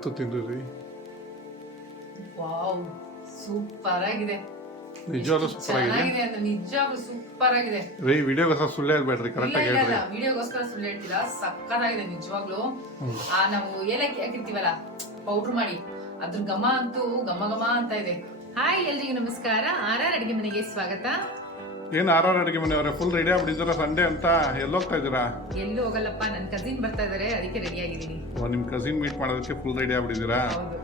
ಇವತ್ತು ತಿಂದಿರಿ. Wow, super ಆಗಿದೆ. ನಿಜವಾಗ್ಲೂ ಸೂಪರ್ ಆಗಿದೆ. ನಿಜವಾಗ್ಲೂ ಸೂಪರ್ ಆಗಿದೆ. ರೀ ವಿಡಿಯೋಗೋಸ್ಕರ ಸುಳ್ಳು ಹೇಳ್ಬೇಡ್ರಿ, ಕರೆಕ್ಟ್ ಆಗಿ ಹೇಳ್ರಿ. ವಿಡಿಯೋಗೋಸ್ಕರ ಸುಳ್ಳು ಹೇಳ್ತೀರಾ, ಸಕ್ಕತ್ತಾಗಿದೆ ನಿಜವಾಗ್ಲೂ. ನಾವು ಏಲಕ್ಕಿ ಹಾಕಿರ್ತೀವಲ್ಲ ಪೌಡರ್ ಮಾಡಿ, ಅದ್ರ ಘಮ ಅಂತೂ ಘಮ ಘಮ ಅಂತ ಇದೆ. ಹಾಯ್, ಎಲ್ರಿಗೂ ನಮಸ್ಕಾರ. RR ಅಡಿಗೆ ಮನೆಗೆ ಸ್ವಾಗತ. ಏನ್ RR ಅಡಿಗೆ ಮನೆಯವರೇ ಫುಲ್ ರೆಡಿ ಆಗ್ಬಿಟ್ಟಿದ್ದೀರಾ ಸಂಡೇ ಅಂತ? ಎಲ್ಲೋಗ್ತಾ ಇದ್ದೀರಾ? ಎಲ್ಲೂ ಹೋಗಲ್ಲಪ್ಪ, ನನ್ನ ಕಸಿನ್ ಬರ್ತಾ ಇದಾರೆ, ಅದಕ್ಕೆ ರೆಡಿ ಆಗಿದ್ದೀನಿ. ನಿಮ್ ಕಸಿನ್ ಮೀಟ್ ಮಾಡೋದಕ್ಕೆ ಫುಲ್ ರೆಡಿ ಆಗ್ಬಿಟ್ಟಿದ್ದೀರಾ? ಹೌದು.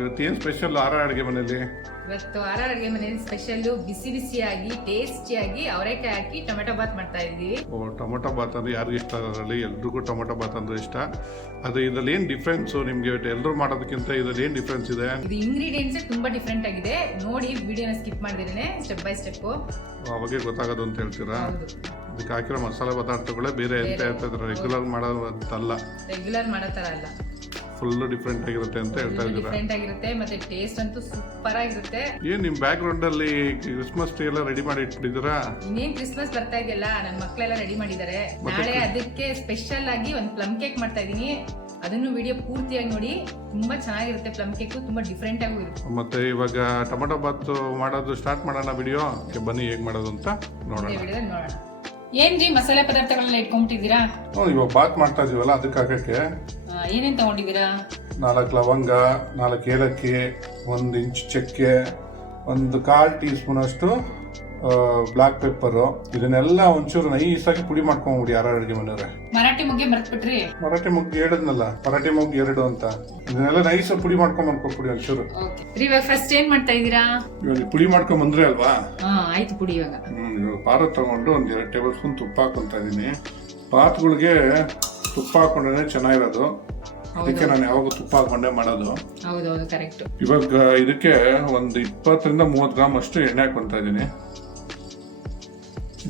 ಇವತ್ತೇನ್ ಸ್ಪೆಷಲ್ RR ಅಡಿಗೆ ಮನೆಯಲ್ಲಿ? ಇವತ್ತು RR ಅಡಿಗೆ ಮನೆಯಲ್ಲಿ ಸ್ಪೆಷಲ್ ಬಿಸಿ ಬಿಸಿಯಾಗಿ ಟೇಸ್ಟಿಯಾಗಿ ಅವರೆಕಾಯಿ ಹಾಕಿ ಟೊಮೆಟೊ ಬಾತ್ ಮಾಡ್ತಾ ಇದ್ದೀವಿ. ಟೊಮೆಟೊ ಬಾತ್ ಅಂದ್ರೆ ಯಾರಿಗೂ ಇಷ್ಟ ಅದರಲ್ಲಿ, ಎಲ್ರಿಗೂ ಟೊಮೆಟೊ ಬಾತ್ ಅಂದ್ರೆ ಇಷ್ಟ. ಅದು ಇದ್ರಲ್ಲಿ ಏನ್ ಡಿಫ್ರೆನ್ಸ್ ನಿಮ್ಗೆ ಎಲ್ಲರೂ ಮಾಡೋದಕ್ಕಿಂತ ಇದ್ರಲ್ಲಿ ಏನ್ ಡಿಫ್ರೆನ್ಸ್ ಇದೆ? ಇದು ಇಂಗ್ರೀಡಿಯೆಂಟ್ಸ್ ತುಂಬಾ ಡಿಫ್ರೆಂಟ್ ಆಗಿದೆ. ನೋಡಿ, ವಿಡಿಯೋನ ಸ್ಕಿಪ್ ಮಾಡಿದ್ರೆ ಸ್ಟೆಪ್ ಬೈ ಸ್ಟೆಪ್ ಅವಾಗೆ ಗೊತ್ತಾಗೋದು ಅಂತ ಹೇಳ್ತೀರಾ? ಇದಕ್ಕೆ ಹಾಕಿರೋ ಮಸಾಲೆ ಪದಾರ್ಥಗಳೇ ಬೇರೆ ಅಂತ ಹೇಳ್ತಾ ರೆಗ್ಯುಲರ್ ಮಾಡೋದು ಅಂತಲ್ಲ, ರೆಗ್ಯುಲರ್ ಮಾಡೋ ತರ ಅಲ್ಲ, ಫುಲ್ ಡಿಫ್ರೆಂಟ್ ಆಗಿರುತ್ತೆ ಅಂತ ಹೇಳ್ತಾ ಇದ್ದೀರಾ. ಡಿಫ್ರೆಂಟ್ ಆಗಿರುತ್ತೆ, ಮತ್ತೆ ಟೇಸ್ಟ್ ಅಂತೂ ಸೂಪರ್ ಆಗಿರುತ್ತೆ. ಏನ್ ನಿಮ್ ಬ್ಯಾಕ್ ಗ್ರೌಂಡ್ ಅಲ್ಲಿ ಕ್ರಿಸ್ಮಸ್ ಟ್ರೀ ಎಲ್ಲ ರೆಡಿ ಮಾಡಿ ಇಟ್ಬಿಟ್ಟಿದ್ದೀರಾ? ಇನ್ನೇನ್ ಕ್ರಿಸ್ಮಸ್ ಬರ್ತಾ ಇದೆಯಲ್ಲ, ನನ್ನ ಮಕ್ಕಳೆಲ್ಲ ರೆಡಿ ಮಾಡಿದ್ದಾರೆ. ನಾಳೆ ಅದಕ್ಕೆ ಸ್ಪೆಷಲ್ ಆಗಿ ಒಂದು ಪ್ಲಮ್ ಕೇಕ್ ಮಾಡ್ತಾ ಇದೀನಿ. ಅದನ್ನು ವಿಡಿಯೋ ಪೂರ್ತಿಯಾಗಿ ನೋಡಿ, ತುಂಬಾ ಚೆನ್ನಾಗಿರುತ್ತೆ. ಪ್ಲಮ್ ಕೇಕ್ ತುಂಬಾ ಡಿಫ್ರೆಂಟ್ ಆಗೂ ಇರುತ್ತೆ. ಮತ್ತೆ ಇವಾಗ ಟೊಮೆಟೊ ಬಾತ್ ಮಾಡೋದು ಸ್ಟಾರ್ಟ್ ಮಾಡೋಣ. ವಿಡಿಯೋ ಬನ್ನಿ ಹೇಗ್ ಮಾಡೋದು ಅಂತ ನೋಡೋಣ. ಏನ್ರಿ ಮಸಾಲೆ ಪದಾರ್ಥಗಳನ್ನ ಇಟ್ಕೊಂಡ್ಬಿಟ್ಟಿದ್ದೀರಾ? ಇವಾಗ ಬಾತ್ ಮಾಡ್ತಾ ಇದೀವಲ್ಲ, ಅದಕ್ಕೆ ಹಾಕಕ್ಕೆ ಏನೇನ್ ತಗೊಂಡಿದ್ದೀರಾ? 4 ಲವಂಗ, 4 ಏಲಕ್ಕಿ, 1 ಇಂಚ್ ಚಕ್ಕೆ, 1/4 ಟೀ ಸ್ಪೂನ್ ಅಷ್ಟು ಬ್ಲಾಕ್ ಪೆಪ್ಪರು. ಇದನ್ನೆಲ್ಲ ಒಂಚೂರು ನೈಸಾಗಿ ಪುಡಿ ಮಾಡ್ಕೊಂಡ್ಬಿಡಿ. RR ಅಡಿಗೆ ಮನೆಯವ್ರೆ, ಮರಾಠಿ ಮುಗ್ಗೆ ಮರ್ತ್ಬಿಟ್ರಿ. ಮರಾಠಿ ಮುಗ್ಗೆ ಹೇಳಿದ್ನಲ್ಲ, ಮರಾಠಿ ಮುಗ್ಗೆ 2 ಅಂತ. ಇದನ್ನೆಲ್ಲ ನೈಸ್ ಪುಡಿ ಮಾಡ್ಕೊಂಡ್ಬಿಡಿ ಒಂಚೂರು. ಇವಾಗ ಫಸ್ಟ್ ಏನ್ ಮಾಡ್ತಾ ಇದ್ದೀರಾ? ಇವಾಗ ಪುಡಿ ಮಾಡ್ಕೊಂಡ್ ಬಂದ್ರೆ ಅಲ್ವಾ? ಆಯ್ತು, ಪುಡಿ ಇವಾಗ. ಇವಾಗ ಪಾರ ತಗೊಂಡು 1 2 ಟೇಬಲ್ ಸ್ಪೂನ್ ತುಪ್ಪ ಹಾಕೊಂತ ಇದೀನಿ. ಬಾತ್ಗಳಿಗೆ ತುಪ್ಪ ಹಾಕೊಂಡ್ರೆ ಚೆನ್ನಾಗಿರೋದು, ಅದಕ್ಕೆ ನಾನು ಯಾವಾಗ ತುಪ್ಪ ಹಾಕೊಂಡೆ ಮಾಡೋದು. ಹೌದೌದು, ಕರೆಕ್ಟ್. ಇವಾಗ ಇದಕ್ಕೆ 20 ರಿಂದ 30 ಗ್ರಾಮ್ ಅಷ್ಟು ಎಣ್ಣೆ ಹಾಕೊಂತ ಇದೀನಿ.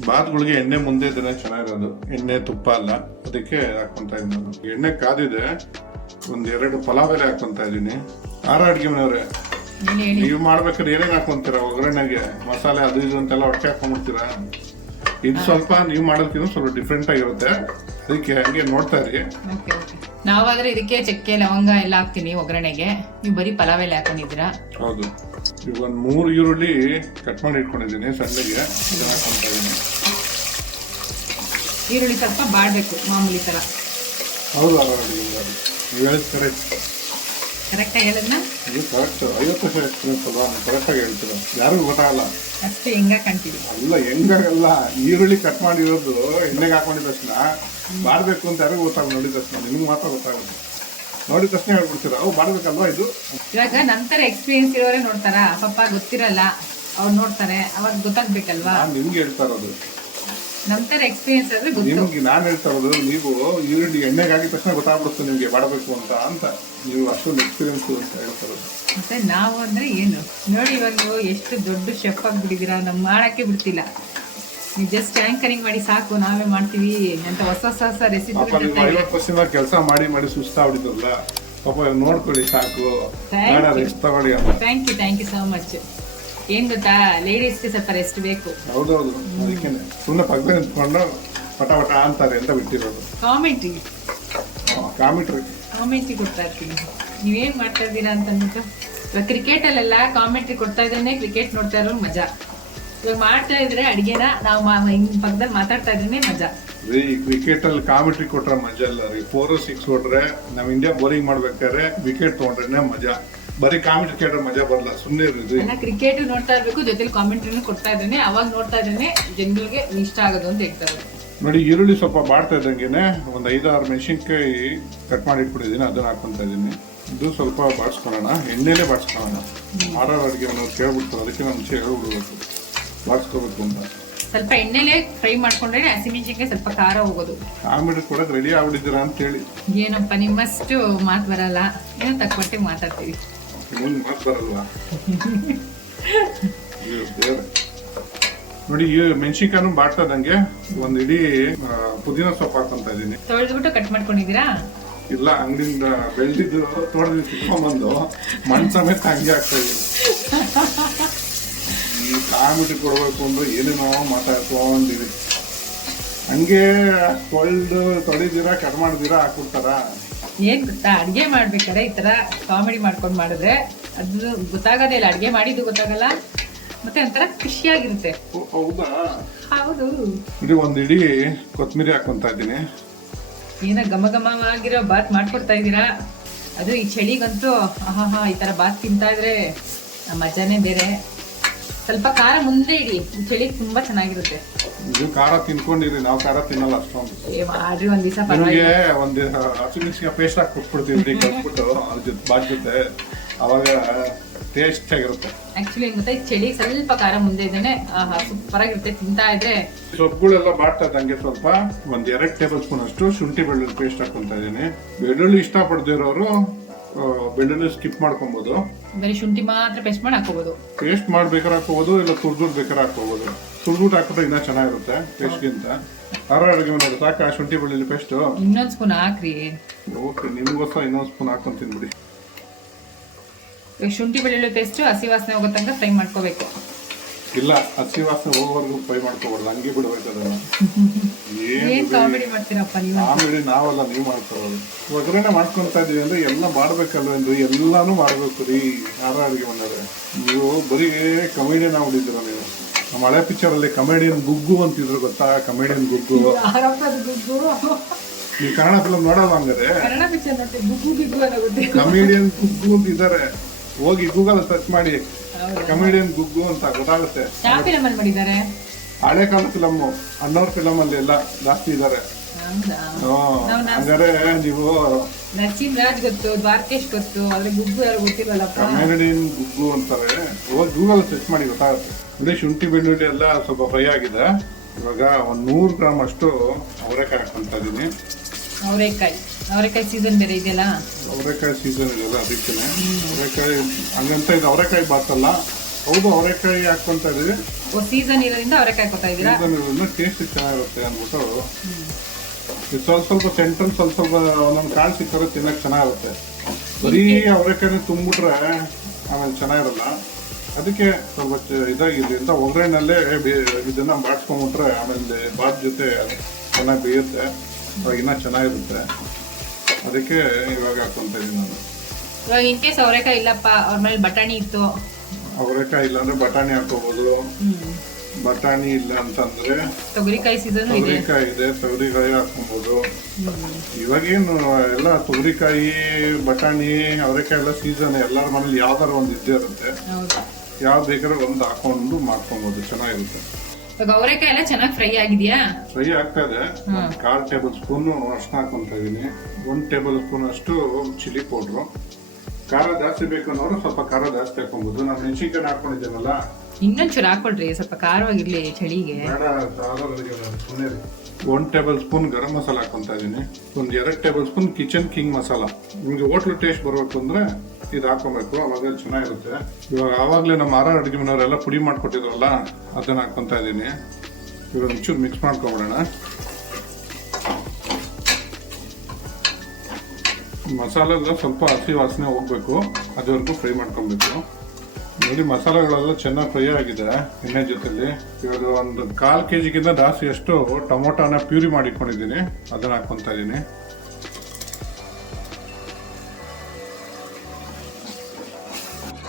ಬಾತ್ಗಳಿಗೆ ಎಣ್ಣೆ ಮುಂದೆ ಇದ್ರೆ ಚೆನ್ನಾಗಿರೋದು, ಎಣ್ಣೆ ತುಪ್ಪ ಅಲ್ಲ, ಅದಕ್ಕೆ ಹಾಕೊಂತ ಇದೀನಿ ನಾನು. ಎಣ್ಣೆ ಕಾದಿದೆ, 1-2 ಪಲಾವ್ ಎಲೆ ಹಾಕೊಂತ ಇದೀನಿ. RR ಅಡಿಗೆ ಮನೆಯವ್ರೆ, ನೀವು ಮಾಡ್ಬೇಕಾದ್ರೆ ಏನೇನ್ ಹಾಕೊಂತೀರಾ ಒಗ್ಗರಣೆಗೆ? ಮಸಾಲೆ ಅದು ಇದು ಅಂತೆಲ್ಲ ಹೊಟ್ಟೆ ಹಾಕೊಂಡ್ಬಿಡ್ತೀರಾ? ಇದು ಸ್ವಲ್ಪ ನೀವು ಮಾಡೋದಕ್ಕಿಂತ ಸ್ವಲ್ಪ ಡಿಫ್ರೆಂಟ್ ಆಗಿರುತ್ತೆ, ಅದಕ್ಕೆ ಹಂಗೆ ನೋಡ್ತಾ ಇರಿ. ನಾವಾದ್ರೆ ಇದಕ್ಕೆ ಚಕ್ಕೆ ಲವಂಗ ಎಲ್ಲ ಹಾಕ್ತೀನಿ ಒಗ್ಗರಣೆಗೆ. ನೀವು ಬರೀ ಪಲಾವ್ ಎಲೆ ಹಾಕೊಂಡಿದ್ದೀರಾ? ಹೌದು. ಈಗ 3 ಈರುಳ್ಳಿ ಕಟ್ ಮಾಡಿ ಇಟ್ಕೊಂಡಿದ್ದೀನಿ ಸಣ್ಣಗೆ, ಇದನ್ನ ಹಾಕೊಂತ ಇದೀನಿ. ಈರುಳ್ಳಿ ಸ್ವಲ್ಪ ಬಾಡ್ಬೇಕು, ಮಾಮೂಲಿ ತರ. ಹೌದು, ನೀವು ಹೇಳಿದ ಕರೆಕ್ಟ್ ಆಗಿ ಹೇಳಿದ್ನ? ಇದು ಕರೆಕ್ಟ್. 50 ವರ್ಷ ಎಕ್ಸ್ಪೀರಿಯನ್ಸ್ ಅಲ್ವಾ, ನೀವು ಕರೆಕ್ಟ್ ಆಗಿ ಹೇಳ್ತೀರ, ಯಾರಿಗೂ ಗೊತ್ತಾಗಲ್ಲ. ಅಷ್ಟೇ ಹೆಂಗ ಕಾಣ್ತೀವಿ? ಅಲ್ಲ, ಹೆಂಗಾಗಲ್ಲ. ಈರುಳ್ಳಿ ಕಟ್ ಮಾಡಿರೋದು ಎಣ್ಣೆಗೆ ಹಾಕೊಂಡಿದ ತಕ್ಷಣ ಬಾಡ್ಬೇಕು ಅಂತ ಯಾರಿಗೂ ಗೊತ್ತಾಗ, ನೋಡಿದ ತಕ್ಷಣ ನಿಮ್ಗೆ ಮಾತ್ರ ಗೊತ್ತಾಗುತ್ತೆ. ನೋಡಿದ ತಕ್ಷಣ ಹೇಳ್ಬಿಡ್ತೀರ, ಅವು ಮಾಡ್ಬೇಕಲ್ವಾ ಇದು. ಇವಾಗ ನಂತರ ಎಕ್ಸ್ಪೀರಿಯನ್ಸ್ ಇರೋರೇ ನೋಡ್ತಾರ, ಪಾಪ ಗೊತ್ತಿರಲ್ಲ, ಅವ್ರು ನೋಡ್ತಾರೆ, ಅವಾಗ ಗೊತ್ತಾಗ್ಬೇಕಲ್ವಾ? ನಾನು ನಿಮ್ಗೆ ಹೇಳ್ತಾ ಇರೋದು, ನಂತರ ಎಕ್ಸ್ಪೀರಿಯನ್ಸ್ ಆದ್ರೆ ನಿಮ್ಗೆ ನಾನು ಹೇಳ್ತಾ ಇರೋದು. ನೀವು ಈರುಳ್ಳಿ ಎಣ್ಣೆಗೆ ಹಾಕಿದ ತಕ್ಷಣ ಗೊತ್ತಾಗ್ಬಿಡುತ್ತೆ ನಿಮ್ಗೆ ಮಾಡಬೇಕು ಅಂತ ನೀವು ಅಷ್ಟೊಂದು ಎಕ್ಸ್ಪೀರಿಯನ್ಸ್ ಅಂತ ಹೇಳ್ತಾ ಇರೋದು. ಮತ್ತೆ ನಾವು ಅಂದ್ರೆ ಏನು ನೋಡಿ, ಇವಾಗ ನೀವು ಎಷ್ಟು ದೊಡ್ಡ ಶೆಫ್ ಆಗ್ಬಿಟ್ಟಿದ್ದೀರಾ, ನಮ್ ಮಾಡಕ್ಕೆ ಬಿಡ್ತಿಲ್ಲ. ನೀವು ಜಸ್ಟ್ ಆಂಕರಿಂಗ್ ಮಾಡಿ ಸಾಕು, ನಾವೇ ಮಾಡ್ತೀವಿ ಅಂತ ಹೊಸ ರೆಸಿಪಿ. 50 ವರ್ಷದಿಂದ ಕೆಲಸ ಮಾಡಿ ಸುಸ್ತಾಗ್ಬಿಟ್ಟಿದ್ರಲ್ಲ, ಪಾಪ ನೋಡ್ಕೊಳ್ಳಿ ಸಾಕು, ರೆಸ್ಟ್ ತಗೊಳ್ಳಿ. Thank you so much. ಏನ್ ಗೊತ್ತಾ, ಲೇಡೀಸ್ಗೆ ಸ್ವಲ್ಪ ರೆಸ್ಟ್ ಬೇಕು. ಹೌದೌದು, ಅದಕ್ಕೆ ಸುಮ್ಮನೆ ಪಕ್ಕದ ನಿಂತ್ಕೊಂಡು ಪಟ ಅಂತಾರೆ ಅಂತ ಬಿಟ್ಟಿರೋದು. ಕಾಮೆಂಟ್ರಿ ಕೊಡ್ತಾ ಇರ್ತೀನಿ, ನೀವೇನ್ ಮಾಡ್ತಾ ಇದ್ದೀರಾ ಅಂತ ಅಂದ್ಬಿಟ್ಟು. ಇವಾಗ ಕ್ರಿಕೆಟ್ ಅಲ್ಲೆಲ್ಲ ಕಾಮೆಂಟ್ರಿ ಕೊಡ್ತಾ ಇದ್ದೇನೆ, ಕ್ರಿಕೆಟ್ ನೋಡ್ತಾ ಇರೋ ಮಜಾ. ಇವಾಗ ಮಾಡ್ತಾ ಇದ್ರೆ ಅಡಿಗೆನ ನಾವು ಪಕ್ಕದಲ್ಲಿ ಮಾತಾಡ್ತಾ ಇದ್ದೇನೆ ಮಜಾ. ರೀ, ಕ್ರಿಕೆಟ್ ಅಲ್ಲಿ ಕಾಮೆಂಟ್ರಿ ಕೊಟ್ರೆ ಮಜಾ ಇಲ್ಲ ರೀ. 4 6 ಹೊಡ್ರೆ ನಾವ್ ಇಂಡಿಯಾ ಬೌಲಿಂಗ್ ಮಾಡ್ಬೇಕಾದ್ರೆ ವಿಕೆಟ್ ತಗೊಂಡ್ರೆ ಮಜಾ. ಬರೀ ಕಾಮೆಂಟ್ರಿ ಕೇಳ್ರೆ ಮಜಾ ಬರಲ್ಲ, ಸುಮ್ಮನೆ ಇರ್ರಿ. ಕ್ರಿಕೆಟ್ ನೋಡ್ತಾ ಇರ್ಬೇಕು, ಜೊತೆಲಿ ಕಾಮೆಂಟ್ರಿನೂ ಕೊಡ್ತಾ ಇದ್ದೇನೆ, ಅವಾಗ ನೋಡ್ತಾ ಇದ್ದೇನೆ ಜನಗಳಿಗೆ ಇಷ್ಟ ಆಗೋದು ಅಂತ ಹೇಳ್ತಾರೆ. ನೋಡಿ, ಈರುಳ್ಳಿ ಸ್ವಲ್ಪ ಬಾಡ್ತಾ ಇದ್ದಂಗೆನೆ 5-6 ಮೆಣಸಿನ್ಕಾಯಿ ಕಟ್ ಮಾಡಿ ಇಟ್ಬಿಟ್ಟಿದ್ದೀನಿ, ಅದನ್ನ ಹಾಕೊಂತ ಇದೀನಿ. ಇದು ಸ್ವಲ್ಪ ಬಾಡ್ಸ್ಕೊಳ್ಳೋಣ, ಎಣ್ಣೆಲೆ ಬಾಡ್ಸ್ಕೊಳ್ಳೋಣ. RR ಅಡಿಗೆ ನಾವು ಕೇಳ್ಬಿಡ್ತಾರೆ, ಅದಕ್ಕೆ ನಾವು ಮುಂಚೆ ಹೇಳ್ಬಿಡ್ಬೇಕು ಬಾಡ್ಸ್ಕೋಬೇಕು ಅಂತ. ಸ್ವಲ್ಪ ಎಣ್ಣೆಲೆ ಫ್ರೈ ಮಾಡ್ಕೊಂಡ್ರೆ ಹಸಿಮೆಣಸಿನ್ಕಾಯಿ ಸ್ವಲ್ಪ ಖಾರ ಹೋಗೋದು. ಕಾಮೆಂಟ್ರಿ ಕೊಡೋಕೆ ರೆಡಿ ಆಗ್ಬಿಟ್ಟಿದ್ದೀರಾ ಅಂತ ಹೇಳಿ. ಏನಪ್ಪ, ನಿಮ್ಮಷ್ಟು ಮಾತು ಬರಲ್ಲ, ಏನೋ ತಕ್ಕಮಟ್ಟಿಗೆ ಮಾತಾಡ್ತೀವಿ. ಮಾತು ಬರಲ್ವಾ? ನೋಡಿ, ಈ ಮೆಣಸಿನ್ಕಾಯಿ ಬಾಡ್ತಾ ಇದ್ದಂಗೆ 1 ಇಡೀ ಪುದೀನ ಸೊಪ್ಪು ಹಾಕೊಂತ ಇದೀನಿ. ತೊಳೆದ್ಬಿಟ್ಟು ಕಟ್ ಮಾಡ್ಕೊಂಡಿದ್ದೀರಾ? ಇಲ್ಲ, ಅಂಗಡಿಯಿಂದ ಬೆಳೆದಿದ್ದು ತೋಟದಲ್ಲಿ ಸಿಕ್ಕೊಂಡ್ಬಂದು ಮಣ್ಣು ಸಮೇತ ಹಂಗೆ ಆಗ್ತಾ ಇದೀನಿ. ಈ ಕಾಮಿಡಿ ಕೊಡ್ಬೇಕು ಅಂದ್ರೆ ಏನೇನೋ ಮಾತಾಡ್ಕೊಂಡಿವಿ. ಹಂಗೆ ತೊಳೆದಿರಾ ಕಟ್ ಮಾಡಿದಿರಾ ಹಾಕ್ಬಿಡ್ತಾರ. ಏನ್ ಗೊತ್ತಾ, ಅಡ್ಗೆ ಮಾಡ್ಬೇಕಾದ್ರೆ ಈ ತರ ಕಾಮಿಡಿ ಮಾಡ್ಕೊಂಡು ಮಾಡಿದ್ರೆ ಅದು ಗೊತ್ತಾಗೋದೇ ಇಲ್ಲ, ಅಡ್ಗೆ ಮಾಡಿದ್ದು ಗೊತ್ತಾಗಲ್ಲ, ಮತ್ತೆ ಒಂಥರ ಖುಷಿಯಾಗಿರುತ್ತೆ. ಹೌದಾ? ಹೌದು. ಇದು ಒಂದ್ ಇಡೀ ಕೊತ್ತಂಬರಿ ಹಾಕೊಂತ ಇದ್ದೀನಿ. ಏನ ಘಮ ಘಮವಾಗಿರೋ ಬಾತ್ ಮಾಡ್ಕೊಡ್ತಾ ಇದ್ದೀರಾ, ಅದು ಈ ಚಳಿಗಂತೂ ಆಹಾ ಈ ತರ ಬಾತ್ ತಿಂತಾ ಇದ್ರೆ ಆ ಮಜಾನೇ ಬೇರೆ. ಸ್ವಲ್ಪ ಖಾರ ಮುಂದೆ ಇಡಿ, ಈ ಚಳಿ ತುಂಬಾ ಚೆನ್ನಾಗಿರುತ್ತೆ. ಇದು ಖಾರ ತಿನ್ಕೊಂಡಿರಿ, ನಾವು ಖಾರ ತಿನ್ನಲ್ಲ ಅಷ್ಟೊಂದು. ಮಾಡ್ರಿ ಒಂದ್ ದಿವಸ ನಿಮಗೆ ಒಂದು ಹಸಿಮೆಣಸಿನ ಪೇಸ್ಟ್ ಹಾಕಿ ಕೊಟ್ಬಿಡ್ತೀವಿ ಕಟ್ಬಿಟ್ಟು ಅದ್ರ ಜೊತೆ ಬಾತ್ ಜೊತೆ, ಅವಾಗ ಟೇಸ್ಟ್ ಆಗಿರುತ್ತೆ. ಆಕ್ಚುಲಿ ಏನ್ ಗೊತ್ತಾ, ಈ ಚಳಿ ಸ್ವಲ್ಪ ಖಾರ ಮುಂದೆ ಇದ್ದೇನೆ ಸೂಪರ್ ಆಗಿರುತ್ತೆ ತಿಂತಾ ಇದ್ರೆ. ಸೊಪ್ಪುಗಳೆಲ್ಲ ಬಾಡ್ತಾ ಇದ್ದಂಗೆ ಸ್ವಲ್ಪ ಒಂದ್ 2 ಟೇಬಲ್ ಸ್ಪೂನ್ ಅಷ್ಟು ಶುಂಠಿ ಬೆಳ್ಳುಳ್ಳಿ ಪೇಸ್ಟ್ ಹಾಕೊಂತ ಇದೀನಿ. ಬೆಳ್ಳುಳ್ಳಿ ಇಷ್ಟ ಪಡ್ದಿರೋರು ಬೆಳ್ಳುಳ್ಳಿ ಸ್ಕಿಪ್ ಮಾಡ್ಕೊಬಹುದು, ಬರೀ ಶುಂಠಿ ಮಾತ್ರ ಪೇಸ್ಟ್ ಮಾಡಿ ಹಾಕೋಬಹುದು. ಪೇಸ್ಟ್ ಮಾಡ್ಬೇಕಾದ್ರೆ ಹಾಕೋಬಹುದು, ಇಲ್ಲ ತುರ್ದುಡ್ ಬೇಕಾದ್ರೆ ಹಾಕೋಬಹುದು. ತುರ್ದುಡ್ ಹಾಕಿದ್ರೆ ಇನ್ನೂ ಚೆನ್ನಾಗಿರುತ್ತೆ ಪೇಸ್ಟ್ಗಿಂತ. ಅಡುಗೆ ಮನೆ ಸಾಕ ಶುಂಠಿ ಬೆಳ್ಳುಳ್ಳಿ ಪೇಸ್ಟ್ ಇನ್ನೊಂದ್ ಸ್ಪೂನ್ ಹಾಕ್ರಿ. ಓಕೆ, ನಿಮ್ಗೋಸ್ಕರ ಇನ್ನೊಂದ್ ಸ್ಪೂನ್ ಹಾಕೊಂಡ್ ತಿನ್ಬಿಡಿ. ಶುಂಠಿ ಬೆಳ್ಳುಳ್ಳಿ ಪೇಸ್ಟ್ ಹಸಿ ವಾಸನೆ ಹೋಗೋ ತನಕ ಫ್ರೈ ಮಾಡ್ಕೋಬೇಕು. ಇಲ್ಲ, ಹಸಿ ವಾಸನೆ ಹೋಗೋವರೆಗೂ ಫ್ರೈ ಮಾಡ್ಕೋಬಾರ್ದು, ಹಂಗೆ ಬಿಡ್ಬೇಕು ಅದನ್ನ. ಏನ್ ಕಾಮಿಡಿ ಮಾಡ್ತೀರಪ್ಪ ನೀವು. ಕಾಮಿಡಿ ನಾವೆಲ್ಲ ನೀವು ಮಾಡ್ಕೊಳ್ಳೋದು. ಒಗ್ಗರಣೆ ಮಾಡ್ಕೊಂತ ಇದೀವಿ ಅಂದ್ರೆ ಎಲ್ಲ ಮಾಡ್ಬೇಕಲ್ವೇನ್ರಿ, ಎಲ್ಲಾನು ಮಾಡ್ಬೇಕು ರೀ. ಯಾರ ಅಡುಗೆ ಬಂದರೆ ನೀವು ಬರೀ ಕಮಿಡಿಯನ್ ಆಗ್ಬಿಟ್ಟಿದ್ದೀರ ನೀವು. ನಮ್ಮ ಹಳೆ ಪಿಕ್ಚರ್ ಅಲ್ಲಿ ಕಮಿಡಿಯನ್ ಗುಗ್ಗು ಅಂತಿದ್ರು, ಗೊತ್ತಾ? ಕಮಿಡಿಯನ್ ಗುಗ್ಗು. ನೀವು ಕನ್ನಡ ಫಿಲಂ ನೋಡಲ್ಲ ಹಂಗಾರೆ? ಕಮಿಡಿಯನ್ ಗುಗ್ಗು ಅಂತ ಇದಾರೆ, ಹೋಗಿ ಗೂಗಲ್ ಸರ್ಚ್ ಮಾಡಿ ಕಮಿಡಿಯನ್ ಗುಗ್ಗು ಅಂತ ಗೊತ್ತಾಗುತ್ತೆ. ಹಳೆ ಕಾಲ ಫಿಲಮ್, ಅನ್ನೋರ್ ಫಿಲಮ್ ಅಲ್ಲಿ ಎಲ್ಲ ಜಾಸ್ತಿ ಇದಾರೆ. ಹಂಗಾರೆ ನೀವು ನರಸಿಂಹರಾಜ್ ಗೊತ್ತು, ದ್ವಾರಕೇಶ್ ಗೊತ್ತು, ಆದ್ರೆ ಗುಗ್ಗು ಯಾರು ಗೊತ್ತಿರಲ್ಲಪ್ಪ. ಕಮಿಡಿಯನ್ ಗುಗ್ಗು ಅಂತಾರೆ, ಹೋಗಿ ಗೂಗಲ್ ಸರ್ಚ್ ಮಾಡಿ ಗೊತ್ತಾಗುತ್ತೆ. ನೋಡಿ, ಶುಂಠಿ ಬೆಳ್ಳುಳ್ಳಿ ಎಲ್ಲ ಸ್ವಲ್ಪ ಫ್ರೈ ಆಗಿದೆ. ಇವಾಗ 100 ಗ್ರಾಮ್ ಅಷ್ಟು ಅವರೆಕಾಯಿ ಹಾಕೊಂತ ಇದೀನಿ. ಅವರೆಕಾಯಿ ಸೀಸನ್ ಬೇರೆ ಇದೆಯಲ್ಲ, ಅವರೆಕಾಯಿ ಸೀಸನ್ ಇದೆಯಲ್ಲ ಅದಕ್ಕೆ. ಅವರೆಕಾಯಿ ಹಂಗಂತ ಇದು ಅವರೆಕಾಯಿ ಬಾತಲ್ಲ, ಹೌದು ಅವರೆಕಾಯಿ ಹಾಕೊಂತ ಇದೀವಿ. ಸೀಸನ್ ಇರೋದ್ರಿಂದ ಅವರೆಕಾಯಿ ಹಾಕೋತಾ ಇದೀರಾ. ಸೀಸನ್ ಇರೋದ್ರಿಂದ ಟೇಸ್ಟ್ ಚೆನ್ನಾಗಿರುತ್ತೆ ಅಂದ್ಬಿಟ್ಟು ಸ್ವಲ್ಪ ಸೆಂಟ್ರಲ್ ಸ್ವಲ್ಪ ಒಂದೊಂದು ಕಾಳು ಸಿಕ್ಕರೆ ತಿನ್ನಕ್ ಚೆನ್ನಾಗಿರುತ್ತೆ. ಬರೀ ಅವರೆಕಾಯಿ ತುಂಬಿಟ್ರೆ ಆಮೇಲೆ ಚೆನ್ನಾಗಿರಲ್ಲ. ಅದಕ್ಕೆ ಸ್ವಲ್ಪ ಇದಾಗಿದೆ ಅಂತ ಒಗ್ಗರಣೆಲ್ಲೇ ಇದನ್ನ ಬಾಡ್ಸ್ಕೊಂಡ್ಬಿಟ್ರೆ ಆಮೇಲೆ ಬಾತ್ ಜೊತೆ ಚೆನ್ನಾಗಿ ಬೇಯುತ್ತೆ, ಅವಾಗ ಇನ್ನೂ ಚೆನ್ನಾಗಿರುತ್ತೆ. ಅದಕ್ಕೆ ಇವಾಗ ಹಾಕೊಂತ ಇದೀನಿ ನಾನು. ಇವಾಗ ಇನ್ ಕೇಸ್ ಅವರೆಕಾಯಿ ಇಲ್ಲಪ್ಪ, ಅವ್ರ ಮೇಲೆ ಬಟಾಣಿ ಇತ್ತು, ಅವರೆಕಾಯಿ ಇಲ್ಲ ಅಂದ್ರೆ ಬಟಾಣಿ ಹಾಕೋಬಹುದು. ಬಟಾಣಿ ಇಲ್ಲ ಅಂತಂದ್ರೆ ತೊಗರಿಕಾಯಿ ಸೀಸನ್ ತೊಗರಿಕಾಯಿ ಇದೆ, ತೊಗರಿಕಾಯಿ ಹಾಕೊಬಹುದು. ಇವಾಗೇನು ಎಲ್ಲ ತೊಗರಿಕಾಯಿ, ಬಟಾಣಿ, ಅವರೆಕಾಯಿ ಎಲ್ಲ ಸೀಸನ್. ಎಲ್ಲರ ಮನೇಲಿ ಯಾವ್ದಾರ ಒಂದು ಇದ್ದೇ ಇರುತ್ತೆ, ಯಾವ್ದು ಬೇಕಾದ್ರೆ ಒಂದು ಹಾಕೊಂಡು ಮಾಡ್ಕೊಬಹುದು, ಚೆನ್ನಾಗಿರುತ್ತೆ. ಅವರೆಕಾಯಿ ಎಲ್ಲ ಚೆನ್ನಾಗಿ ಫ್ರೈ ಆಗಿದೆಯಾ? ಫ್ರೈ ಆಗ್ತಾ ಇದೆ. 1/4 ಟೇಬಲ್ ಸ್ಪೂನ್ ಅರ್ಶಿನ ಹಾಕೊಂತ ಇದೀನಿ. 1 ಟೇಬಲ್ ಸ್ಪೂನ್ ಅಷ್ಟು ಚಿಲ್ಲಿ ಪೌಡ್ರು. ಖಾರ ಜಾಸ್ತಿ ಬೇಕು ಅನ್ನೋರು ಸ್ವಲ್ಪ ಖಾರ ಜಾಸ್ತಿ ಹಾಕೊಬಹುದು. ನಾನು ಮೆಣಸಿನ್ಕಾಯಿ ಹಾಕೊಂಡಿದ್ದೇನಲ್ಲ, ಇನ್ನೊಂಚೂರು ಹಾಕೊಳ್ರಿ, ಸ್ವಲ್ಪ ಖಾರವಾಗಿರ್ಲಿ ಚಳಿಗೆ. 1 ಟೇಬಲ್ ಸ್ಪೂನ್ ಗರಂ ಮಸಾಲ ಹಾಕೊಂತ ಇದೀನಿ. 2 table spoon kitchen king masala. ನಿಮ್ಗೆ ಹೋಟ್ಲು ಟೇಸ್ಟ್ ಬರ್ಬೇಕು ಅಂದ್ರೆ ಇದು ಹಾಕೊಬೇಕು, ಅವಾಗ ಚೆನ್ನಾಗಿರುತ್ತೆ. ಇವಾಗ ಆವಾಗಲೇ ನಮ್ಮ ಅಡುಗೆ ಮನೆಯವರೆಲ್ಲ ಪುಡಿ ಮಾಡ್ಕೊಟ್ಟಿದ್ರಲ್ಲ, ಅದನ್ನ ಹಾಕೊಂತ ಇದೀನಿ. ಇವಾಗ ಒಂಚೂರು ಮಿಕ್ಸ್ ಮಾಡ್ಕೊಂಬಿಡೋಣ. ಮಸಾಲೆ ಸ್ವಲ್ಪ ಹಸಿ ವಾಸನೆ ಹೋಗ್ಬೇಕು, ಅದುವರೆಗೂ ಫ್ರೈ ಮಾಡ್ಕೊಬೇಕು. ನೋಡಿ, ಮಸಾಲೆಗಳೆಲ್ಲ ಚೆನ್ನಾಗಿ ಫ್ರೈ ಆಗಿದೆ ಎಣ್ಣೆ ಜೊತೆಲಿ. ಇವಾಗ 1/4 kg ಜಾಸ್ತಿ ಅಷ್ಟು ಟೊಮೊಟೊನ ಪ್ಯೂರಿ ಮಾಡಿಕೊಂಡಿದ್ದೀನಿ, ಅದನ್ನ ಹಾಕೊಂತ ಇದೀನಿ.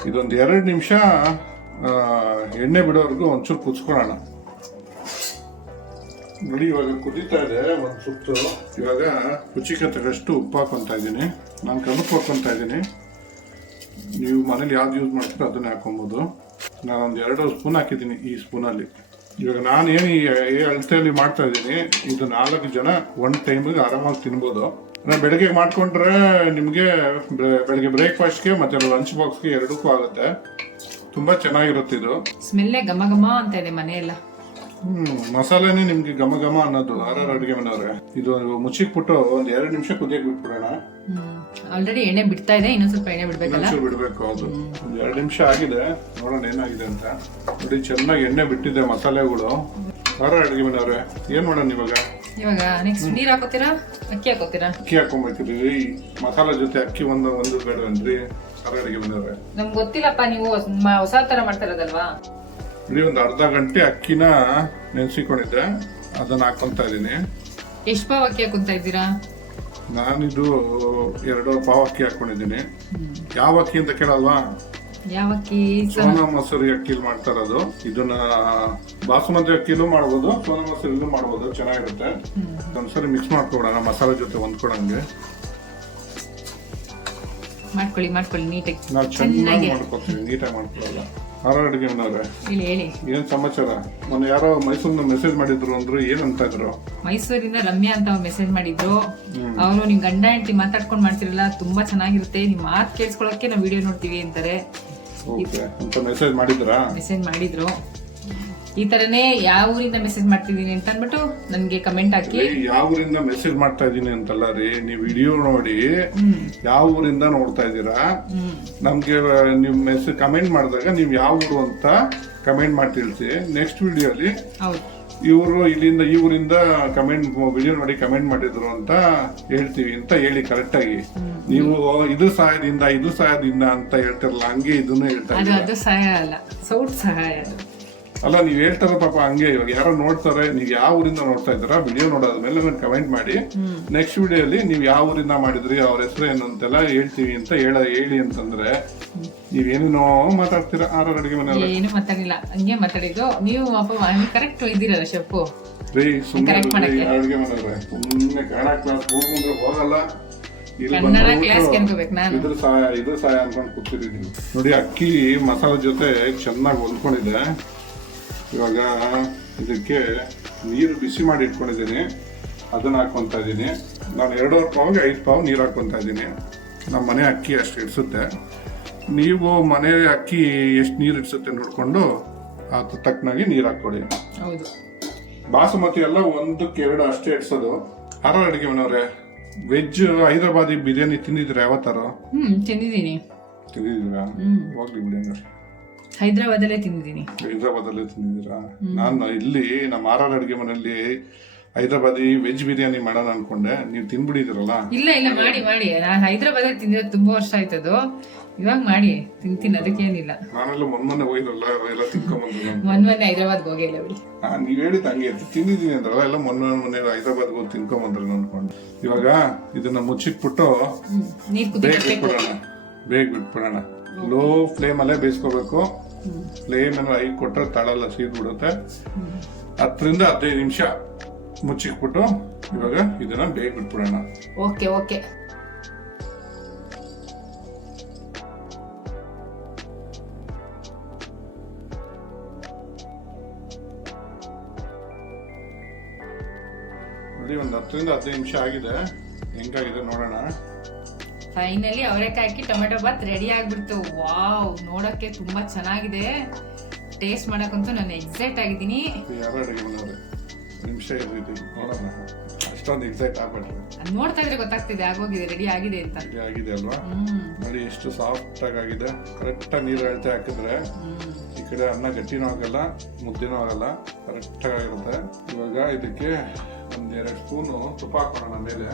ಇದೊಂದು 2 ನಿಮಿಷ ಎಣ್ಣೆ ಬಿಡೋವರೆಗೂ ಒಂಚೂರು ಕುದಿಸ್ಕೊಳ್ಳೋಣ. ನೋಡಿ, ಇವಾಗ ಕುದೀತಾ ಇದೆ ಒಂದು ಸುತ್ತು. ಇವಾಗ ರುಚಿಗೆ ತಕ್ಕಷ್ಟು ಉಪ್ಪು ಹಾಕೊಂತ ಇದ್ದೀನಿ. ನಾನು ಕಣಕ್ಕೆ ಹಾಕೊಂತ ಇದ್ದೀನಿ. ನೀವು ಮನೇಲಿ ಯಾವ್ದು ಯೂಸ್ ಮಾಡ್ತೀರೋ ಅದನ್ನ ಹಾಕೊಬೋದು. ನಾನೊಂದು 2 ಸ್ಪೂನ್ ಹಾಕಿದ್ದೀನಿ ಈ ಸ್ಪೂನಲ್ಲಿ. ಇವಾಗ ನಾನು ಏನು ಈ ಅಳತೆಯಲ್ಲಿ ಮಾಡ್ತಾ ಇದ್ದೀನಿ, ಇದು 4 ಜನ ಒಂದು ಟೈಮಿಗೆ ಆರಾಮಾಗಿ ತಿನ್ಬೋದು. ಬೆಳಗ್ಗೆ ಮಾಡ್ಕೊಂಡ್ರೆ ನಿಮಗೆ ಬೆಳಗ್ಗೆ ಬ್ರೇಕ್ಫಾಸ್ಟ್ಗೆ ಮತ್ತೆ ಲಂಚ್ ಬಾಕ್ಸ್ಗೆ ಎರಡಕ್ಕೂ ಆಗುತ್ತೆ. ತುಂಬಾ ಚೆನ್ನಾಗಿರುತ್ತೆ. ಇದು ಸ್ಮೆಲ್ಲೇ ಘಮ ಘಮ ಅಂತ ಇದೆ ಮನೆಯೆಲ್ಲ. ಮಸಾಲೆನೇ ನಿಮ್ಗೆ ಘಮ ಘಮ ಅನ್ನೋದು. ಅಡುಗೆ ಮನೆಯವ್ರೆ, ಇದು ಮುಚ್ಚಿಕ್ಬಿಟ್ಟು 1-2 ನಿಮಿಷ ಕುದಿಯಕ್ಕೆ ಬಿಟ್ಬಿಡೋಣ. ಆಲ್ರೆಡಿ ಎಣ್ಣೆ ಬಿಡ್ತಾ ಇದೆ, ಇನ್ನೊಂದ್ ಸ್ವಲ್ಪ ಎಣ್ಣೆ ಬಿಡ್ಬೇಕಲ್ಲ. ಬಿಡ್ಬೇಕು, ಹೌದು. 2 ನಿಮಿಷ ಆಗಿದೆ, ನೋಡೋಣ ಏನಾಗಿದೆ ಅಂತ. ನೋಡಿ, ಚೆನ್ನಾಗಿ ಎಣ್ಣೆ ಬಿಟ್ಟಿದೆ ಮಸಾಲೆಗಳು. ಅಡುಗೆ ಮನೆಯವ್ರೆ, ಏನ್ ಮಾಡೋಣ ಇವಾಗ ನೆಕ್ಸ್ಟ್ ನೀರ್ ಹಾಕೋತೀರಾ, ಅಕ್ಕಿ ಹಾಕೋತೀರಾ? ಅಕ್ಕಿ ಹಾಕೊಂಡ್ಬೇಕ್ರಿ. ಮಸಾಲೆ ಜೊತೆ ಅಕ್ಕಿ ಒಂದು ಬೇಡವೇನ್ರಿ ಅಡುಗೆ ಮನೆಯವ್ರೆ? ನಮ್ಗೆ ಗೊತ್ತಿಲ್ಲಪ್ಪ, ನೀವು ಹೊಸ ತರ ಮಾಡ್ತಾ ಇರೋದಲ್ವಾ. ನೋಡಿ, ಒಂದು ಅರ್ಧ ಗಂಟೆ ಅಕ್ಕಿನ ನೆನೆಸಿಕೊಂಡಿದ್ದೆ, ಅದನ್ನ ಹಾಕೊಂತ ಇದೀನಿ. ಎಷ್ಟು ಪಾವ್ ಅಕ್ಕಿ ಹಾಕೊಂತ ಇದ್ದೀರಾ? ನಾನಿದು 2 ಪಾವ್ ಅಕ್ಕಿ ಹಾಕೊಂಡಿದ್ದೀನಿ. ಯಾವ ಅಕ್ಕಿ ಅಂತ ಕೇಳಲ್ವಾ? ಯಾವಕ್ಕಿ? ಸೋನಾ ಮಸೂರಿ ಅಕ್ಕಿಲಿ ಮಾಡ್ತಾ ಇರೋದು. ಇದನ್ನ ಬಾಸುಮತಿ ಅಕ್ಕಿಲೂ ಮಾಡ್ಬೋದು, ಸೋನಾ ಮಸೂರಿಲೂ ಮಾಡ್ಬೋದು, ಚೆನ್ನಾಗಿರುತ್ತೆ. ಒಂದ್ಸರಿ ಮಿಕ್ಸ್ ಮಾಡ್ಕೊಬಿಡೋಣ ಮಸಾಲೆ ಜೊತೆ ಹೊಂದ್ಕೊಳಂಗೆ. ಮಾಡ್ಕೊಳ್ಳಿ ನೀಟಾಗಿ. ನಾವು ಚೆನ್ನಾಗಿ ಮಾಡ್ಕೊತೀವಿ, ನೀಟಾಗಿ ಮಾಡ್ಕೊಳ್ಳಲ್ಲ. ಅಡುಗೆ ಮನೆಯವ್ರೆ ಹೇಳಿ ಏನ್ ಸಮಾಚಾರ? ಮೊನ್ನೆ ಯಾರೋ ಮೈಸೂರಿನ ಮೆಸೇಜ್ ಮಾಡಿದ್ರು ಅಂದ್ರು, ಏನಂತ ಇದ್ರು? ಮೈಸೂರಿಂದ ರಮ್ಯಾ ಅಂತ ಮೆಸೇಜ್ ಮಾಡಿದ್ರು. ಅವರು ನಿಮ್ ಗಂಡ ಹೆಂಡತಿ ಮಾತಾಡ್ಕೊಂಡ್ ಮಾಡ್ತಿರಲ್ಲ, ತುಂಬಾ ಚೆನ್ನಾಗಿರುತ್ತೆ, ನಿಮ್ ಮಾತು ಕೇಳಿಸ್ಕೊಳಕ್ಕೆ ನಾವು ವಿಡಿಯೋ ನೋಡ್ತೀವಿ ಅಂತಾರೆ. ಮೆಸೇಜ್ ಮಾಡಿದ್ರು. ಈ ತರನೇ ಯಾವ ಊರಿಂದ ಮೆಸೇಜ್ ಮಾಡ್ತಿದೀನಿ ಅಂತ ಅನ್ಬಿಟ್ಟು ನನ್ಗೆ ಕಮೆಂಟ್ ಹಾಕಿ. ಯಾವ ಊರಿಂದ ಮೆಸೇಜ್ ಮಾಡ್ತಾ ಇದೀನಿ ಅಂತಲ್ಲ ರೀ, ನೀವು ವಿಡಿಯೋ ನೋಡಿ ಯಾವ ಊರಿಂದ ನೋಡ್ತಾ ಇದ್ದೀರಾ, ನಮ್ಗೆ ನೀವು ಮೆಸೇಜ್ ಕಮೆಂಟ್ ಮಾಡಿದಾಗ ನೀವು ಯಾವ ಊರು ಅಂತ ಕಮೆಂಟ್ ಮಾಡಿ ತಿಳಿಸಿ. ನೆಕ್ಸ್ಟ್ ವಿಡಿಯೋಲಿ ಇವರು ಇಲ್ಲಿಂದ ಈ ಊರಿಂದ ಕಮೆಂಟ್ ವಿಡಿಯೋ ನೋಡಿ ಕಮೆಂಟ್ ಮಾಡಿದ್ರು ಅಂತ ಹೇಳ್ತೀವಿ ಅಂತ ಹೇಳಿ ಕರೆಕ್ಟ್ ಆಗಿ. ನೀವು ಇದು ಸಹಾಯದಿಂದ ಅಂತ ಹೇಳ್ತಿರಲ್ಲ, ಹಂಗೆ ಇದನ್ನು ಹೇಳ್ತಾ ಅದು ಸಹಾಯ ಅಲ್ಲ, ಸೌಟ್ ಸಹಾಯ ಅಲ್ಲ. ನೀವ್ ಹೇಳ್ತಾರ ಪಾಪ ಹಂಗೆ. ಇವಾಗ ಯಾರೋ ನೋಡ್ತಾರೆ, ನೀವ್ ಯಾವ ಊರಿಂದ ನೋಡ್ತಾ ಇದ್ದೀರಾ, ವಿಡಿಯೋ ನೋಡೋದ್ಮೇಲೆ ನನ್ಗೆ ಕಮೆಂಟ್ ಮಾಡಿ. ನೆಕ್ಸ್ಟ್ ವಿಡಿಯೋಲಿ ನೀವ್ ಯಾವ ಊರಿಂದ ಮಾಡಿದ್ರಿ, ಅವ್ರ ಹೆಸರು ಏನು ಅಂತೆಲ್ಲ ಹೇಳ್ತೀವಿ ಅಂತ ಹೇಳಿ ಅಂತಂದ್ರೆ ನೀವೇನೇನೋ ಮಾತಾಡ್ತೀರಾ. ಅಡುಗೆ ಮನೆಯಲ್ಲ ಏನು ಮಾತಾಡಿಲ್ಲ, ಹಂಗೆ ಮಾತಾಡಿದ್ದು. ನೀವು ಕರೆಕ್ಟ್ ಇದ್ದೀರಲ್ಲ ಶೆಫು ರೀ. ಸುಮ್ಮನೆ ಅಡುಗೆ ಮನೆಯವ್ರೆ ಸುಮ್ಮನೆ ಕನ್ನಡ ಕ್ಲಾಸ್ ಹೋಗ್ಕೊಂಡ್ರೆ ಹೋಗಲ್ಲ. ಇದ್ರ ಸಹಾಯ ಅನ್ಕೊಂಡು ಕೂತಿದ್ದೀವಿ ನೋಡಿ. ಅಕ್ಕಿ ಮಸಾಲೆ ಜೊತೆ ಚೆನ್ನಾಗಿ ಹೊಂದ್ಕೊಂಡಿದೆ. ಇವಾಗ ಇದಕ್ಕೆ ನೀರು ಬಿಸಿ ಮಾಡಿ ಇಟ್ಕೊಂಡಿದ್ದೀನಿ, ಅದನ್ನ ಹಾಕೊಂತ ಇದ್ದೀನಿ. ನಾನು 2.5 ಪಾವ್ಗೆ 5 ಪಾವ್ ನೀರು ಹಾಕೊಂತ ಇದ್ದೀನಿ. ನಮ್ಮ ಮನೆ ಅಕ್ಕಿ ಅಷ್ಟು ಇಡ್ಸುತ್ತೆ. ನೀವು ಮನೆ ಅಕ್ಕಿ ಎಷ್ಟು ನೀರು ಇಡ್ಸುತ್ತೆ ನೋಡ್ಕೊಂಡು ಅದು ತಕ್ಕನಾಗಿ ನೀರು ಹಾಕ್ಕೊಡಿ. ಬಾಸುಮತಿ ಎಲ್ಲ 1-2 ಅಷ್ಟೇ ಇಡ್ಸೋದು. ಅಡುಗೆ ಮನೆಯವ್ರೆ ವೆಜ್ ಹೈದರಾಬಾದಿ ಬಿರಿಯಾನಿ ತಿಂದಿದ್ರೆ ಯಾವತ್ತಾರು? ತಿಂದಿದ್ದೀರಾ? ಹೋಗ್ಲಿ ಬಿಡಿ. ಹೈದರಾಬಾದಲ್ಲೇ ತಿಂದಿದ್ದೀರಾ? ನಾನು ಇಲ್ಲಿ ನಮ್ಮ ಅಡುಗೆ ಮನೆಯಲ್ಲಿ ಹೈದರಾಬಾದಿ ವೆಜ್ ಬಿರಿಯಾನಿ ಮಾಡೋಣ ಅನ್ಕೊಂಡೆ. ನೀವು ತಿನ್ಬಿಡಿದಿರಲ್ಲ. ಇಲ್ಲ ಮಾಡಿ ನಾನು ಹೈದರಾಬಾದಲ್ಲಿ ತಿಂದಿದ್ದು ತುಂಬಾ ವರ್ಷ ಆಯ್ತದು. ಇವಾಗ ಮಾಡಿ ತಿಂತೀನಿ, ಅದಕ್ಕೇನಿಲ್ಲ. ನಾನೆಲ್ಲ ಮೊನ್ನೆ ಹೋಗಿರಲ್ಲ, ಎಲ್ಲ ತಿನ್ಕೊಂಡ್ಬಂದು ಮೊನ್ನೆ ಹೈದರಾಬಾದ್ಗೆ ಹೋಗಿಲ್ಲ ಬಿಡಿ. ನೀವ್ ಹೇಳಿದ ಹಂಗೆ ತಿಂದಿದ್ದೀನಿ ಅಂದ್ರಲ್ಲ, ಎಲ್ಲ ಮೊನ್ನೆ ಹೈದರಾಬಾದ್ಗೆ ಹೋಗಿ ತಿನ್ಕೊಂಡ್ಬಂದ್ರೆ ಅನ್ಕೊಂಡು. ಇವಾಗ ಇದನ್ನ ಮುಚ್ಚಿಟ್ಬಿಟ್ಟು ಬೇಗ ಬಿಟ್ಬಿಡೋಣ. ಲೋ ಫ್ಲೇಮ್ ಅಲ್ಲೇ ಬೇಯಿಸ್ಕೋಬೇಕು. ಫ್ಲೇಮ್ ಏನೋ ಹೈ ಕೊಟ್ಟರೆ ತಳಲ್ಲ, ಸೀದ್ಬಿಡುತ್ತೆ. 10-15 ನಿಮಿಷ ಮುಚ್ಚಿಕ್ಬಿಟ್ಟು ಇವಾಗ ಇದನ್ನ ಬೇಗ ಬಿಟ್ಬಿಡೋಣ. ಓಕೆ ನೋಡಿ, ಒಂದು 10-15 ನಿಮಿಷ ಆಗಿದೆ. ಹೆಂಗಾಗಿದೆ ನೋಡೋಣ. ಫೈನಲಿ ಅವರೆಕಾಯಿ ಹಾಕಿ ಟೊಮೆಟೊ ಬಾತ್ ರೆಡಿ ಆಗ್ಬಿಡ್ತು. ವಾವ್, ನೋಡಕ್ಕೆ ತುಂಬಾ ಚೆನ್ನಾಗಿದೆ. ಟೇಸ್ಟ್ ಮಾಡಕ್ಕಂತೂ ನಾನು ಎಕ್ಸೈಟ್ ಆಗಿದ್ದೀನಿ. ನಿಮಿಷ ನೋಡೋಣ, ಅಷ್ಟೊಂದು ಎಕ್ಸೈಟ್ ಆಗ್ಬಿಟ್ರೆ. ನೋಡ್ತಾ ಇದ್ರೆ ಗೊತ್ತಾಗ್ತಿದೆ ಆಗೋಗಿದೆ, ರೆಡಿ ಆಗಿದೆ ಅಂತ. ಆಗಿದೆ ಅಲ್ವಾ? ನೋಡಿ ಎಷ್ಟು ಸಾಫ್ಟ್ ಆಗಿದೆ. ಕರೆಕ್ಟ್ ಆಗಿ ನೀರು ಅಳತೆ ಹಾಕಿದ್ರೆ ಈ ಕಡೆ ಅನ್ನ ಗಟ್ಟಿನೂ ಆಗಲ್ಲ, ಮುದ್ದೆನೂ ಆಗಲ್ಲ, ಕರೆಕ್ಟ್ ಆಗಿರುತ್ತೆ. ಇವಾಗ ಇದಕ್ಕೆ 1-2 ಸ್ಪೂನು ತುಪ್ಪ ಹಾಕೋಣ ಮೇಲೆ.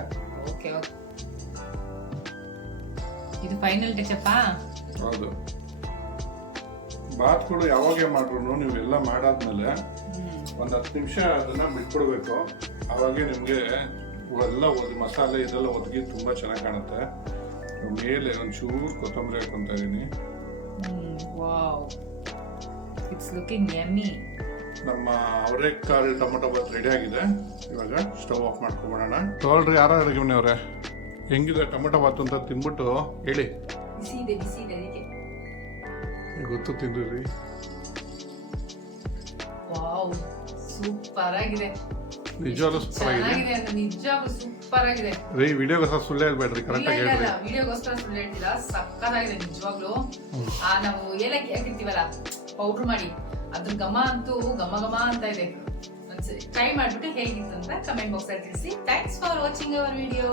ಇದು ಫೈನಲ್ ಟಚ್ ಅಪ್ಪ. ಹೌದು. ಬಾತ್ಗಳು ಯಾವಾಗ ಮಾಡ್ರು ನೀವೆಲ್ಲ ಮಾಡಾದ್ಮೇಲೆ 10 ನಿಮಿಷ ಅದನ್ನ ಬಿಟ್ಕೊಡ್ಬೇಕು. ಅವಾಗೆ ನಿಮ್ಗೆ ಎಲ್ಲ ಮಸಾಲೆ ಇದೆಲ್ಲ ಒದಗಿ ತುಂಬಾ ಚೆನ್ನಾಗಿ ಕಾಣುತ್ತೆ. ಮೇಲೆ ಒಂಚೂರು ಕೊತ್ತಂಬರಿ ಹಾಕೊಂತ ಇದೀನಿ. ನಮ್ಮ ಅವರೆಕಾಳು ಟೊಮೆಟೊ ಬಾತ್ ರೆಡಿ ಆಗಿದೆ. ಇವಾಗ ಸ್ಟವ್ ಆಫ್ ಮಾಡ್ಕೊಂಡ್ಬಿಡೋಣ. ತಗೊಳ್ರಿ ಅಡುಗೆ ಮನೆಯವ್ರೆ, ಹೆಂಗಿದೆ ಟೊಮೆಟೊ ಬಾತ್ ಅಂತ ತಿನ್ಬಿಟ್ಟು ಹೇಳಿ. ಗೊತ್ತು ತಿಂದ್ರಿ? ಸೂಪರ್ ಆಗಿದೆ. ನಿಜವಾಗ್ಲೂ ಸೂಪರ್ ಆಗಿದೆ. ಸೂಪರ್ ಆಗಿದೆ ರೀ. ವಿಡಿಯೋಗೋಸ್ಕರ ಸುಳ್ಳು ಹೇಳ್ಬೇಡ್ರಿ, ಕರೆಕ್ಟ್ ಆಗಿ ಹೇಳ್ರಿ. ವಿಡಿಯೋಗೋಸ್ಕರ ಸುಳ್ಳು ಹೇಳ್ತಿಲ್ಲ, ಸಕ್ಕತ್ತಾಗಿದೆ ನಿಜವಾಗ್ಲೂ. ನಾವು ಏಲಕ್ಕಿ ಹಾಕಿರ್ತೀವಲ್ಲ ಪೌಡರ್ ಮಾಡಿ, ಅದ್ರ ಘಮ ಅಂತೂ ಘಮ ಅಂತ ಇದೆ. ಟ್ರೈ ಮಾಡ್ಬಿಟ್ಟು ಹೇಗಿತ್ತು ಅಂತ ಕಮೆಂಟ್ ಬಾಕ್ಸ್ ಅಲ್ಲಿ ತಿಳಿಸಿ. Thanks for watching our video.